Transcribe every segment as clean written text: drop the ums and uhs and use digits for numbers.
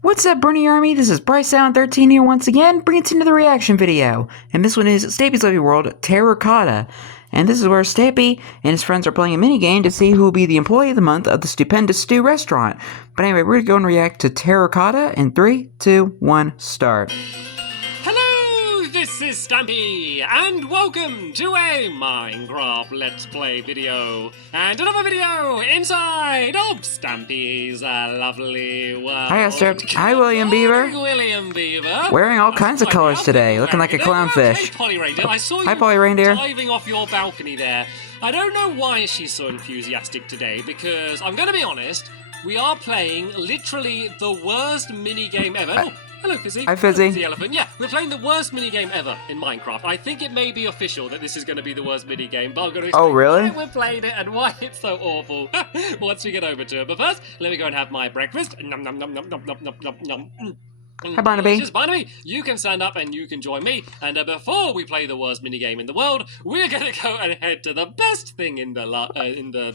What's up, Bernie Army? This is BryceAllen13 here once again, bringing it into the reaction video. And this one is Stampy's Lovely World, Terrorcotta. And this is where Stampy and his friends are playing a minigame to see who will be the Employee of the Month of the Stupendous Stew Restaurant. But anyway, we're going to go and react to Terrorcotta in 3, 2, 1, start. This is Stampy, and welcome to a Minecraft Let's Play video, and another video inside of Stampy's lovely world. Hi, Esther. Hi, William Beaver. William Beaver. Wearing all kinds of colors today, looking like a clownfish. Hey, Polly Reindeer. I saw you Polly Reindeer. diving off your balcony there. I don't know why she's so enthusiastic today, because I'm going to be honest, we are playing literally the worst minigame ever. Oh, hello, Fizzy. Hi, Fizzy. Hello, Fizzy Elephant. Yeah, we're playing the worst minigame ever in Minecraft. I think it may be official that this is going to be the worst minigame, but I'm going to explain really? why we're playing it and why it's so awful once we get over to it. But first, let me go and have my breakfast. Nom, nom, nom, nom, nom, nom, nom, nom, nom. Hi, Barnaby. Barnaby, you can stand up and you can join me. And before we play the worst minigame in the world, we're going to go and head to the best thing in the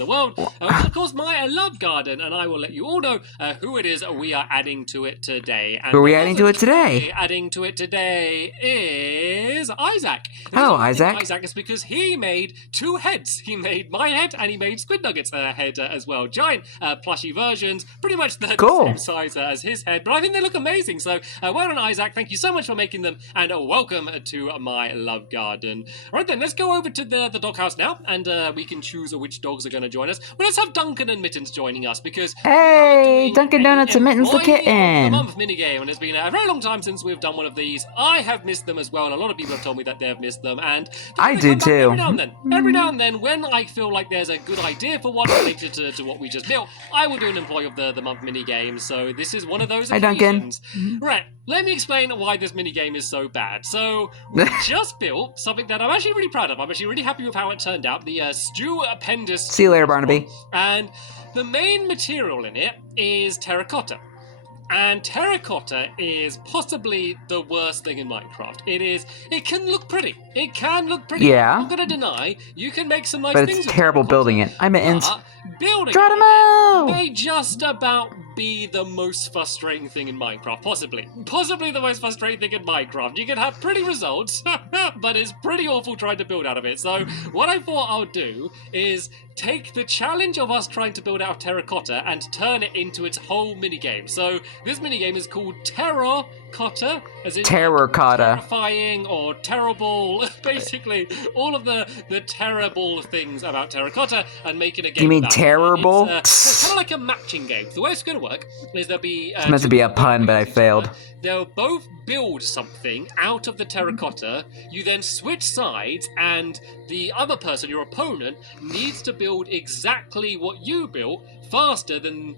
world, which is, of course, my love garden. And I will let you all know who it is we are adding to it today. And who are we adding to it today? Adding to it today is Isaac. Hello, Isaac. Isaac is because he made two heads. He made my head and he made Squid Nugget's head as well. Giant plushy versions, pretty much the same size as his head. But I think they look amazing. So well done, Isaac. Thank you so much for making them, and welcome to my love garden. Right then, let's go over to the doghouse now, and we can choose which dogs are going to join us. Well, let's have Duncan and Mittens joining us, because hey, Dunkin' Donuts and Mittens the kitten. The month minigame, and it's been a very long time since we've done one of these. I have missed them as well, and a lot of people have told me that they have missed them, and I do too. Every now and then, when I feel like there's a good idea for one related to what we just built, I will do an Employee of the Month minigame. So this is one of those occasions. Hi, Duncan. Right. Let me explain why this minigame is so bad. So, we just built something that I'm actually really proud of. I'm actually really happy with how it turned out. The Stupendous. See you later, Barnaby. And the main material in it is terracotta. And terracotta is possibly the worst thing in Minecraft. It can look pretty. It can look pretty. Yeah. I'm not going to deny, you can make some nice but things. But it's terrible building it. I meant building it may just about be the most frustrating thing in Minecraft. Possibly the most frustrating thing in Minecraft. You can have pretty results, but it's pretty awful trying to build out of it. So what I thought I'll do is take the challenge of us trying to build out of terracotta and turn it into its whole minigame. So this minigame is called Terrorcotta, as in Terrorcotta. Terrifying or terrible, basically all of the terrible things about terracotta, and making a game. You mean terrible? It's kind of like a matching game. The way it's going to work is there'll be... it's meant to be a pun, but I failed. They'll both build something out of the terracotta. You then switch sides, and the other person, your opponent, needs to build exactly what you built faster than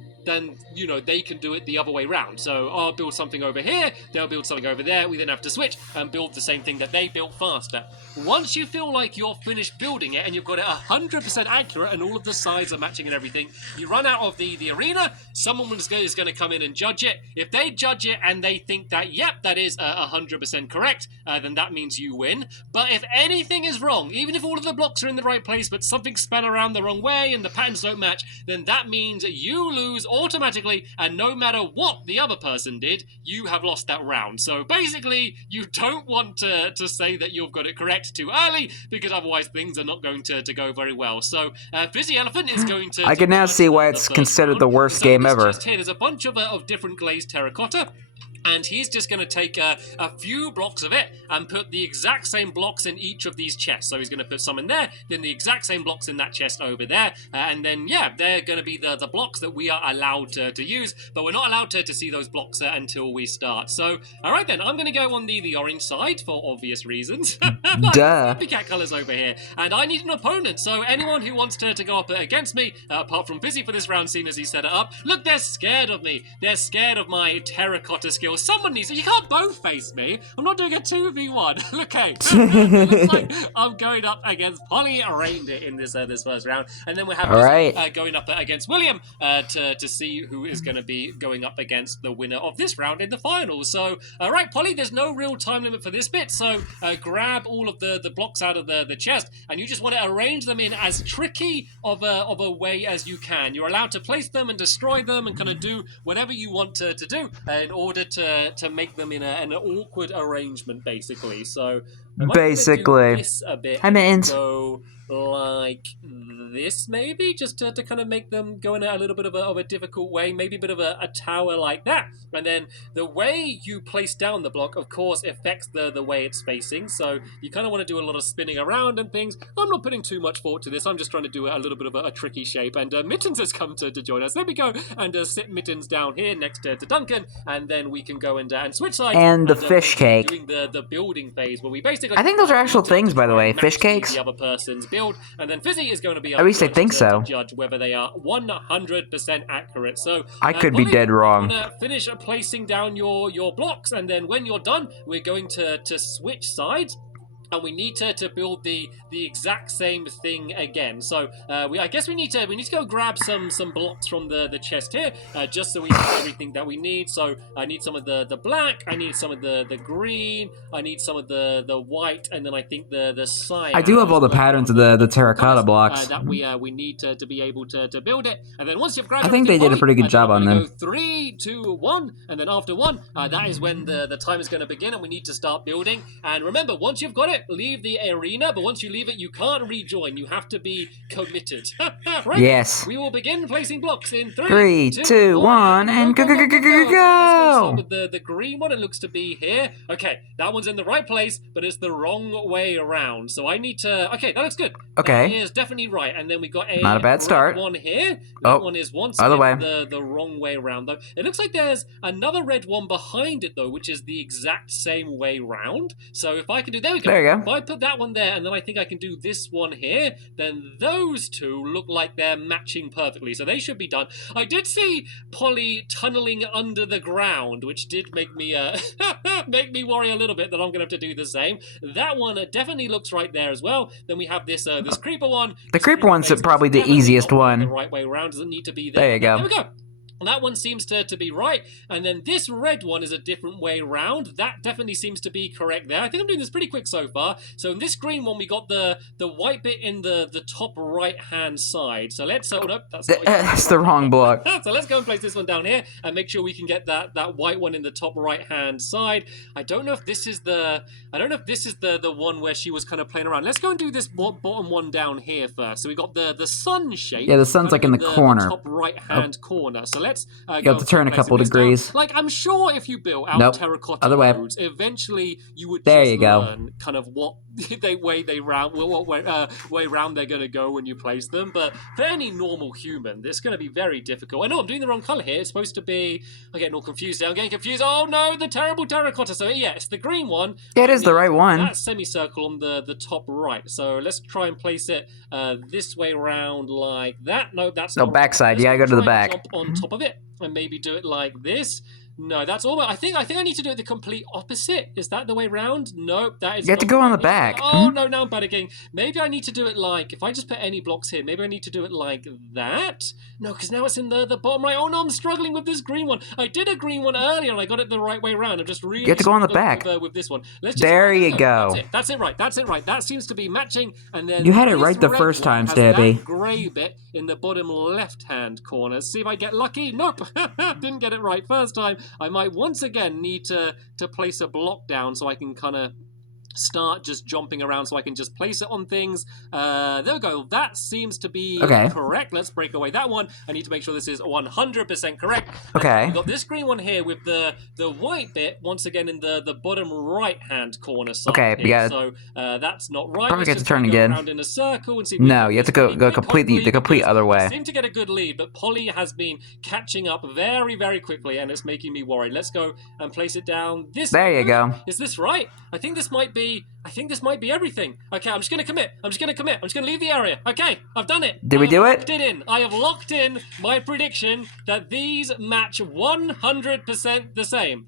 you know, they can do it the other way round. So I'll build something over here, they'll build something over there, we then have to switch and build the same thing that they built faster. Once you feel like you're finished building it and you've got it 100% accurate and all of the sides are matching and everything, you run out of the arena, someone is going to come in and judge it. If they judge it and they think that, yep, that is 100% correct, then that means you win. But if anything is wrong, even if all of the blocks are in the right place but something span around the wrong way and the patterns don't match, then that means you lose automatically, and no matter what the other person did, you have lost that round. So basically, you don't want to say that you've got it correct too early, because otherwise things are not going to go very well. So Fizzy Elephant is going to... I can now see why it's considered the worst game ever. Just here, there's a bunch of different glazed terracotta, and he's just going to take a few blocks of it and put the exact same blocks in each of these chests. So he's going to put some in there, then the exact same blocks in that chest over there, and then, yeah, they're going to be the blocks that we are allowed to use, but we're not allowed to see those blocks until we start. So, alright then, I'm going to go on the orange side for obvious reasons. Duh. Copycat colours over here, and I need an opponent, so anyone who wants to go up against me, apart from Fizzy for this round, seeing as he set it up, look, they're scared of me. They're scared of my terracotta skills. well, someone needs to. You can't both face me. I'm not doing a 2v1. Okay. It looks like I'm going up against Polly Reindeer in this first round. And then we have Lizzie, going up against William to see who is going to be going up against the winner of this round in the finals. So, right, Polly, there's no real time limit for this bit. So grab all of the blocks out of the chest, and you just want to arrange them in as tricky of a way as you can. You're allowed to place them and destroy them and kind of do whatever you want to do in order to make them in an awkward arrangement, basically. So basically, this a bit I meant go like this, maybe, just to kind of make them go in a little bit of a difficult way, maybe a bit of a tower like that. And then the way you place down the block, of course, affects the way it's facing, so you kind of want to do a lot of spinning around and things. I'm not putting too much thought to this. I'm just trying to do a little bit of a tricky shape, and Mittens has come to join us. There we go, and sit Mittens down here next to Duncan, and then we can go and switch sides. And the fish cake. Doing the building phase, where we basically... I think those are actual things, by the way. Fish cakes? The other person's build, and then Fizzy is going to be At least I think so. to judge whether they are 100% accurate. So I could be dead wrong. Finish placing down your blocks, and then when you're done, we're going to switch sides. And we need to build the exact same thing again. So I guess we need to go grab some blocks from the chest here, just so we have everything that we need. So I need some of the black, I need some of the green, I need some of the white, and then I think the cyan. I do have all the patterns of the terracotta blocks. That we need to be able to build it. And then once you've grabbed I think they did a pretty good job on them. Go 3, 2, 1, and then after 1, that is when the time is going to begin, and we need to start building. And remember, once you've got it, leave the arena, but once you leave it, you can't rejoin. You have to be committed. Right? Yes. We will begin placing blocks in 3, 2, 1, and go. Let's go start with the green one. It looks to be here. Okay, that one's in the right place, but it's the wrong way around. So I need to... Okay, that looks good. Okay. That is definitely right. And then we got a not a bad start. One here. That one is once other way. The wrong way around, though. It looks like there's another red one behind it, though, which is the exact same way round. So if I can do... There we go. There you go. If I put that one there, and then I think I can do this one here, then those two look like they're matching perfectly, so they should be done. I did see Polly tunneling under the ground, which did make me make me worry a little bit that I'm gonna have to do the same. That one definitely looks right there as well. Then we have this this creeper one. The creeper one's probably the easiest one. The right way around, doesn't need to be there. There you go. There we go. That one seems to be right, and then this red one is a different way round. That definitely seems to be correct there. I think I'm doing this pretty quick so far. So in this green one, we got the white bit in the top right-hand side. So let's... Oh, no, that's the wrong block. So let's go and place this one down here and make sure we can get that white one in the top right-hand side. I don't know if this is the one where she was kind of playing around. Let's go and do this bottom one down here first. So we got the sun shape. Yeah, the sun's like in the corner. The top right-hand corner. So let's you have to turn a couple degrees. Like, I'm sure if you built out terracotta other way. roads, eventually you would there just you go. learn kind of what way round they're going to go when you place them. But for any normal human, it's going to be very difficult. I know I'm doing the wrong color here. It's supposed to be... I'm getting all confused now. I'm getting confused. Oh no, the terrible terracotta. So yeah, it's the green one. Yeah, it is the right one. That semicircle on the top right. So let's try and place it this way around like that. No, that's no, not backside. Right. You gotta go to the back. Jump on top of it and maybe do it like this. No, that's all. I think I need to do it the complete opposite. Is that the way round? Nope, that is. You have to go on the back. Oh no, now I'm panicking. Maybe I need to do it like, if I just put any blocks here, maybe I need to do it like that. No, because now it's in the bottom right. Oh no, I'm struggling with this green one. I did a green one earlier and I got it the right way round. I'm just really. You have to go on the back. With this one. Let's just there you go. That's it. Right. That's it. Right. That seems to be matching. And then you had it right the first time, Stampy. Grey bit in the bottom left-hand corner. See if I get lucky. Nope, didn't get it right first time. I might once again need to place a block down so I can kind of start just jumping around, so I can just place it on things. There we go. That seems to be correct. Let's break away that one. I need to make sure this is 100% correct. Okay. We've got this green one here with the white bit once again in the bottom right-hand corner side. Okay, here. So that's not right. Probably get to turn again. Around in a circle and see no, you have to go completely the complete other way. I seem to get a good lead, but Polly has been catching up very, very quickly, and it's making me worried. Let's go and place it down this way. There you go. Is this right? I think this might be everything. Okay, I'm just going to commit. I'm just going to leave the area. Okay, I've done it. Did we do it? I have locked in my prediction that these match 100% the same.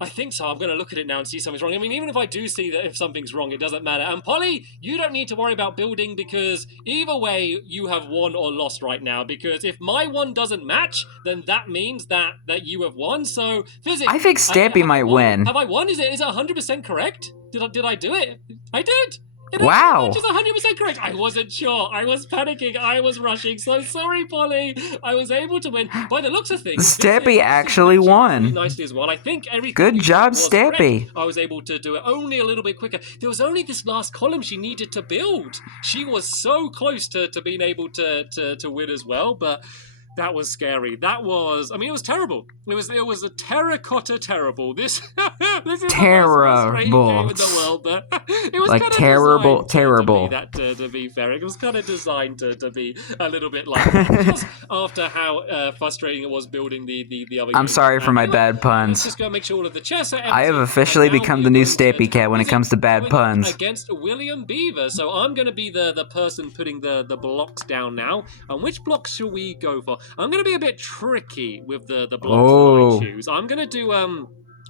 I think so. I'm going to look at it now and see something's wrong. I mean, even if I do see that if something's wrong, it doesn't matter. And Polly, you don't need to worry about building because either way, you have won or lost right now. Because if my one doesn't match, then that means that you have won. So, physics. I think Stampy might win. Have I won? Is it 100% correct? Did I do it? I did. Wow. Which is 100% correct. I wasn't sure. I was panicking. I was rushing. So sorry, Polly. I was able to win. By the looks of things, Stampy actually won. really nicely as well. I think everything. Good job, was Stampy. correct. I was able to do it only a little bit quicker. There was only this last column she needed to build. She was so close to being able to win as well, but. That was scary. That was, I mean, it was terrible. It was a terracotta terrible. This is the most frustrating game in the world, but it was like kind of terrible. To be fair, it was kind of designed to be a little bit like just after how frustrating it was building the other. I'm sorry for my bad puns. Let's just go make sure all of the chests are empty. I have officially become the new Stampy Cat when it comes to bad puns. Against William Beaver, so I'm going to be the person putting the blocks down now. And which blocks shall we go for? I'm going to be a bit tricky with the blocks that I choose. I'm going to do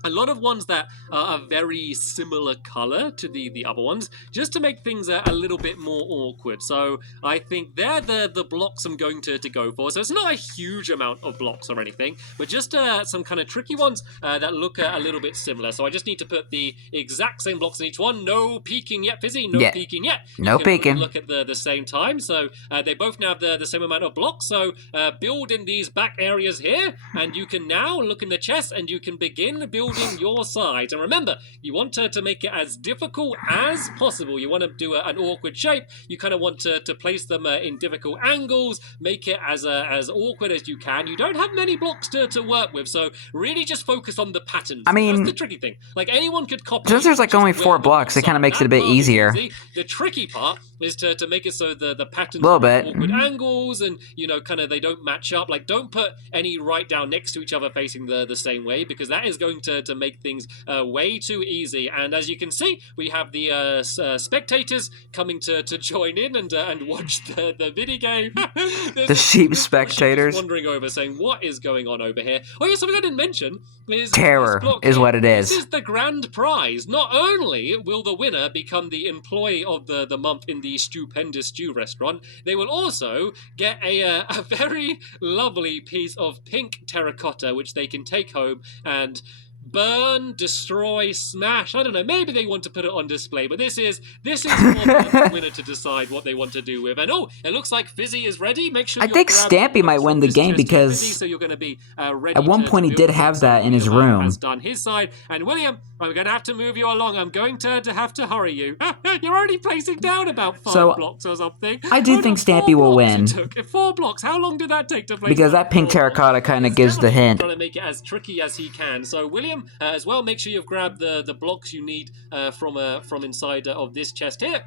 a lot of ones that are very similar color to the other ones, just to make things a little bit more awkward. So I think they're the blocks I'm going to go for. So it's not a huge amount of blocks or anything, but just some kind of tricky ones that look a little bit similar. So I just need to put the exact same blocks in each one. No peeking yet, Fizzy. No peeking yet. No peeking. Look at the same time. So they both now have the same amount of blocks. So build in these back areas here, and you can now look in the chest and you can begin building your sides. And remember, you want to make it as difficult as possible. You want to do an awkward shape. You kind of want to place them in difficult angles, make it as awkward as you can. You don't have many blocks to work with, so really just focus on the patterns. I mean, that's the tricky thing. Like anyone could copy. Since there's like only 4 blocks, it kind of makes it a bit easier. The tricky part is to make it so the patterns a little bit awkward angles and kind of they don't match up. Like don't put any right down next to each other facing the same way, because that is going to make things way too easy. And as you can see, we have the spectators coming to join in and watch the mini game. The sheep spectators wandering over saying, what is going on over here? Oh yeah, something I didn't mention is terror is what it is. This is the grand prize. Not only will the winner become the employee of the month in the Stupendous Stew restaurant, they will also get a very lovely piece of pink terracotta which they can take home and burn, destroy, smash. I don't know. Maybe they want to put it on display, but this is for the winner to decide what they want to do with. And it looks like Fizzy is ready. Make sure. I think Stampy might win the game because so you're going to be ready. At one point he did have that in his room. Has done his side. And William, I'm going to have to move you along. I'm going to have to hurry you. You're only placing down about 5 blocks or something. I do think Stampy will win. 4 blocks. How long did that take to place? Because that pink terracotta kind of gives the hint. Trying to make it as tricky as he can. So William, as well, make sure you've grabbed the blocks you need from inside of this chest here.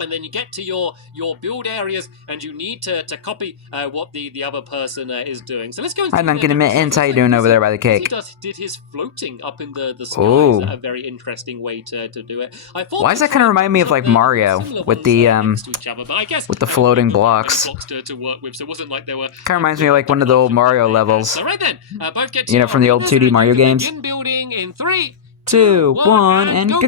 And then you get to your build areas, and you need to copy what the other person is doing. So let's go. I'm not gonna admit, how you doing over there by the cake? He did his floating up in the sky. A very interesting way to do it. Why does that kind of remind me of like Mario with the floating blocks? To work with, so it wasn't like they were. Kind of reminds me of like one of the old Mario levels. So right then, both get to from the old 2D Mario games. Begin building in 3, 2, 1, and go!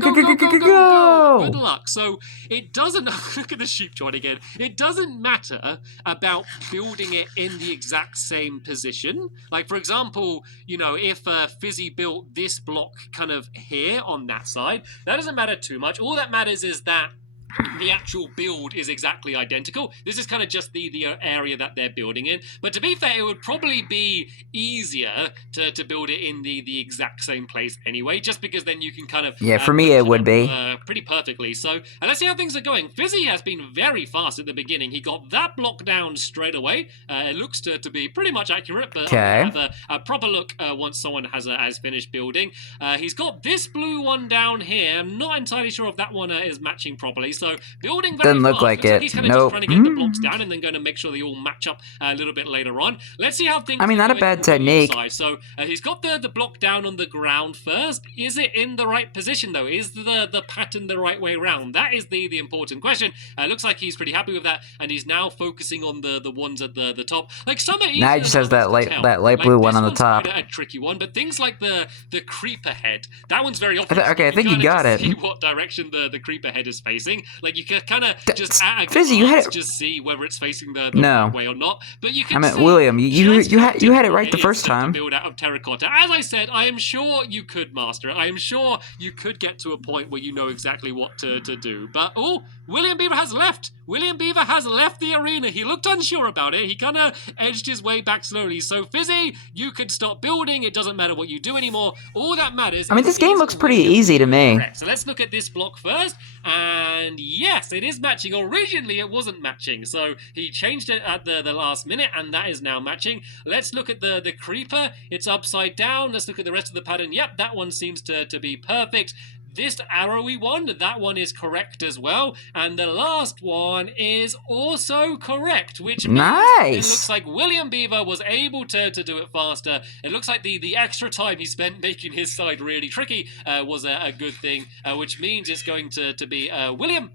Good luck. So it doesn't look at the sheep joint again. It doesn't matter about building it in the exact same position. Like for example, if Fizzy built this block kind of here on that side, that doesn't matter too much. All that matters is that the actual build is exactly identical. This is kind of just the area that they're building in. But to be fair, it would probably be easier to build it in the exact same place anyway, just because then you can kind of... Yeah, for me it would be. Pretty perfectly. So let's see how things are going. Fizzy has been very fast at the beginning. He got that block down straight away. It looks to be pretty much accurate, but I'll have a proper look once someone has finished building. He's got this blue one down here. I'm not entirely sure if that one is matching properly. So building very Doesn't look fast. like Looks it. he's kind of Nope. just trying to get the blocks down and then going to make sure they all match up a little bit later on. Let's see how things. I mean, not a go bad on the technique. side. So he's got the block down on the ground first. Is it in the right position though? Is the pattern the right way around? That is the important question. Looks like he's pretty happy with that, and he's now focusing on the ones at the top. Like some are easier. Now he just has that light blue one on the top. Quite a tricky one, but things like the creeper head, that one's very obvious. Okay, I think you got it. See what direction the creeper head is facing. Like you can kind of just at a Fizzy, you had glance it. just see whether it's facing the No. right way or not. But you can. I meant see William. You just how had it right difficult the first is to time. build out of terracotta. As I said, I am sure you could master it. I am sure you could get to a point where you know exactly what to do. But oh, William Beaver has left. William Beaver has left the arena. He looked unsure about it. He kind of edged his way back slowly. So Fizzy, you could stop building. It doesn't matter what you do anymore. All that matters. I mean, this game looks pretty easy to me. Correct. So let's look at this block first. And yes, it is matching. Originally, it wasn't matching. So he changed it at the last minute, and that is now matching. Let's look at the creeper. It's upside down. Let's look at the rest of the pattern. Yep, that one seems to be perfect. This arrowy one, that one is correct as well. And the last one is also correct, which means it looks like William Beaver was able to do it faster. It looks like the extra time he spent making his side really tricky was a good thing, which means it's going to be William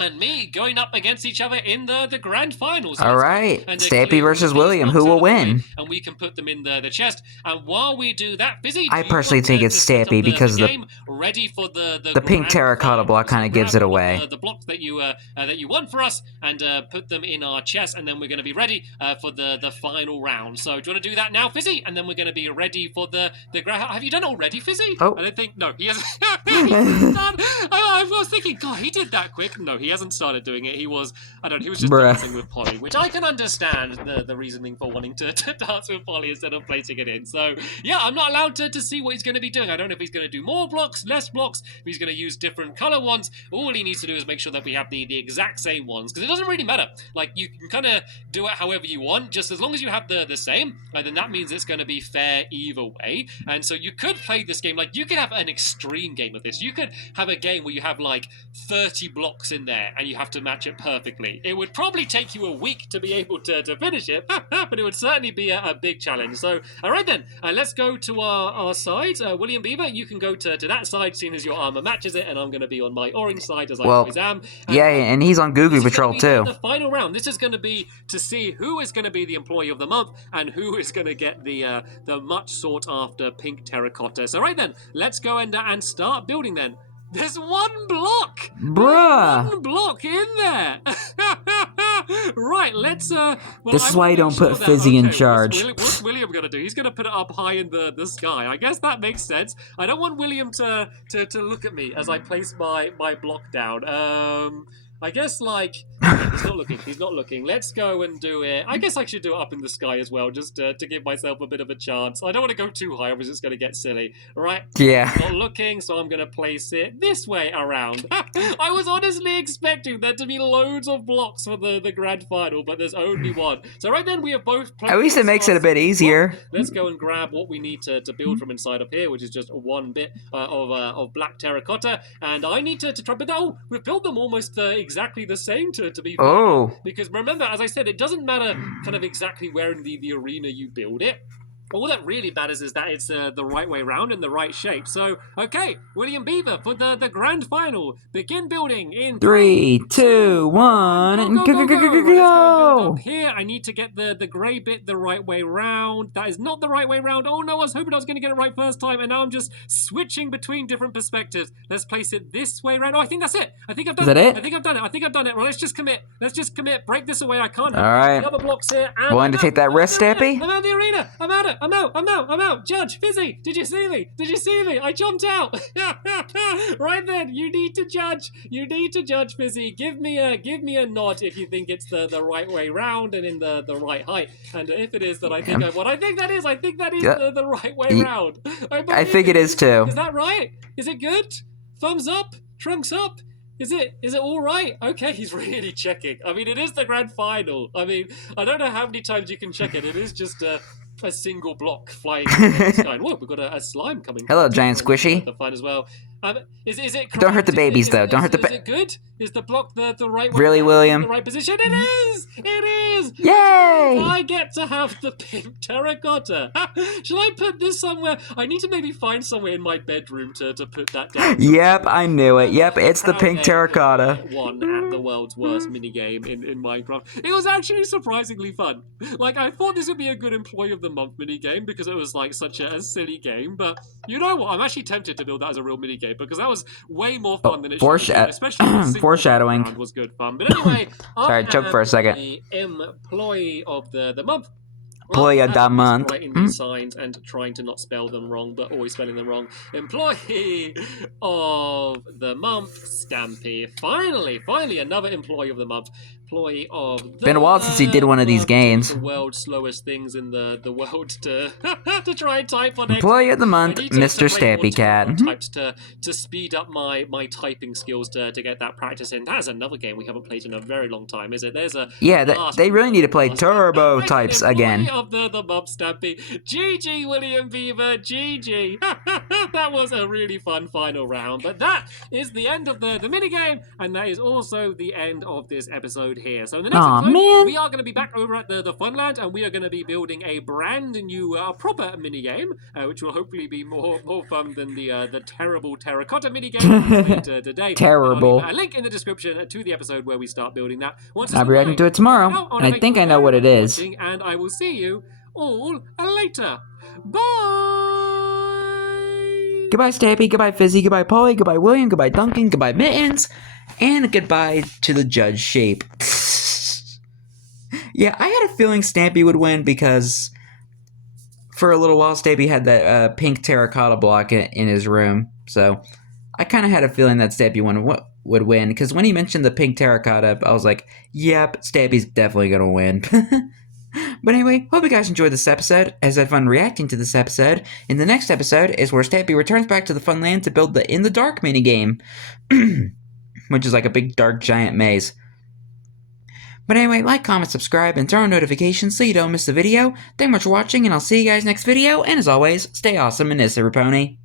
and me going up against each other in the grand finals. All right, Stampy versus William. Who will win? And we can put them in the chest. And while we do that, Fizzy, I personally think it's Stampy because ready for the pink terracotta block kind of gives it away. The blocks that you won for us, and put them in our chest, and then we're going to be ready for the final round. So do you want to do that now, Fizzy? And then we're going to be ready for the grand. Have you done it already, Fizzy? Oh, I don't think. No, he hasn't. He hasn't done. I was thinking, God, he did that quick. No, he hasn't started doing it. He was just dancing with Polly, which I can understand the reasoning for wanting to dance with Polly instead of placing it in. So yeah, I'm not allowed to see what he's going to be doing. I don't know if he's going to do more blocks, less blocks, if he's going to use different color ones. All he needs to do is make sure that we have the exact same ones, because it doesn't really matter. Like, you can kind of do it however you want, just as long as you have the same, then that means it's going to be fair either way. And so you could play this game, like, you could have an extreme game of this. You could have a game where you have like 30 blocks in there and you have to match it perfectly. It would probably take you a week to be able to finish it, but it would certainly be a big challenge. So all right then, let's go to our sides. William Beaver, you can go to that side, seeing as your armor matches it, and I'm going to be on my orange side, as I always am. Yeah, and he's on Goo Goo Patrol too. The final round. This is going to be to see who is going to be the employee of the month and who is going to get the much sought after pink terracotta. So right then, let's go and start building then. There's one block! Bruh! There's one block in there! Right, let's... this is why you don't put Fizzy in charge. What's William going to do? He's going to put it up high in the sky. I guess that makes sense. I don't want William to look at me as I place my block down. I guess, like... He's not looking. Let's go and do it. I guess I should do it up in the sky as well, just to give myself a bit of a chance. I don't want to go too high, or it's just going to get silly. All right? Yeah. Not looking, so I'm going to place it this way around. I was honestly expecting there to be loads of blocks for the grand final, but there's only one. So right then, we have both... At least it makes it a bit easier. Let's go and grab what we need to build from inside of here, which is just one bit of black terracotta. And I need to try... But oh, we've built them almost exactly the same to be fair. Oh. Because remember, as I said, it doesn't matter kind of exactly where in the arena you build it. All that really matters is that it's the right way round and the right shape. So, okay, William Beaver for the grand final. Begin building in 3, 2, 1, and go! Let's go and build up here. I need to get the grey bit the right way round. That is not the right way round. Oh no, I was hoping I was going to get it right first time, and now I'm just switching between different perspectives. Let's place it this way round. Oh, I think that's it. I think I've done it. I think I've done it. Well, let's just commit. Break this away. I can't. All right. The other blocks here. Willing to take that risk, Stampy? I'm out of the arena. I'm out. I'm out. Judge, Fizzy, did you see me? I jumped out. Right then, you need to judge. Fizzy. Give me a nod if you think it's the right way round and in the right height. And if it is, then I think I think that is the right way round. I think it is too. Is that right? Is it good? Thumbs up? Trunks up? Is it all right? Okay, he's really checking. I mean, it is the grand final. I mean, I don't know how many times you can check it. It is just a single block flying in the sky. And look, we've got a slime coming. Hello, giant squishy. The fun as well. Is it correct? Don't hurt the babies, though. Don't hurt the Is it good? Is the block the right way? Really, William? The right position? It is! It is! Yay! I get to have the pink terracotta. Shall I put this somewhere? I need to maybe find somewhere in my bedroom to put that down. Yep, I knew it. Yep, it's the pink terracotta. One at the world's worst minigame in Minecraft. It was actually surprisingly fun. Like, I thought this would be a good Employee of the Month minigame because it was like such a silly game, but you know what? I'm actually tempted to build that as a real minigame because that was way more fun than it should have been, especially foreshadowing. Was good fun. But anyway, sorry, choke for a second. The Employee of the Month. Employee of the Month. Writing these signs and trying to not spell them wrong, but always spelling them wrong. Employee of the Month, Stampy. Finally, another Employee of the Month. Employee of the Been a while since he did one of these games. The world's slowest things in the world to to try and type on. Employee of the Month, Mr. Stampy Cat. Types to speed up my typing skills to get that practice in. That is another game we haven't played in a very long time, is it? There's a they really need to play turbo types again. Of the Month, Stampy. GG, William Beaver. GG. That was a really fun final round. But that is the end of the minigame, and that is also the end of this episode here. So in the next episode, we are going to be back over at the Funland, and we are going to be building a brand new proper minigame, which will hopefully be more fun than the terrible terracotta minigame we played today. Terrible. A link in the description to the episode where we start building that. I'll be reacting to it tomorrow, and I think I know what it is. And I will see you all later. Bye! Goodbye, Stampy. Goodbye, Fizzy. Goodbye, Polly. Goodbye, William. Goodbye, Duncan. Goodbye, Mittens. And goodbye to the Judge Shape. Yeah, I had a feeling Stampy would win because for a little while Stampy had that pink terracotta block in his room. So I kind of had a feeling that Stampy would win because when he mentioned the pink terracotta, I was like, yep, Stampy's definitely going to win. But anyway, hope you guys enjoyed this episode, as I had fun reacting to this episode. In the next episode is where Stampy returns back to the Funland to build the In the Dark minigame, which is like a big dark giant maze. But anyway, like, comment, subscribe, and turn on notifications so you don't miss the video. Thank you much for watching, and I'll see you guys next video, and as always, stay awesome and Pony.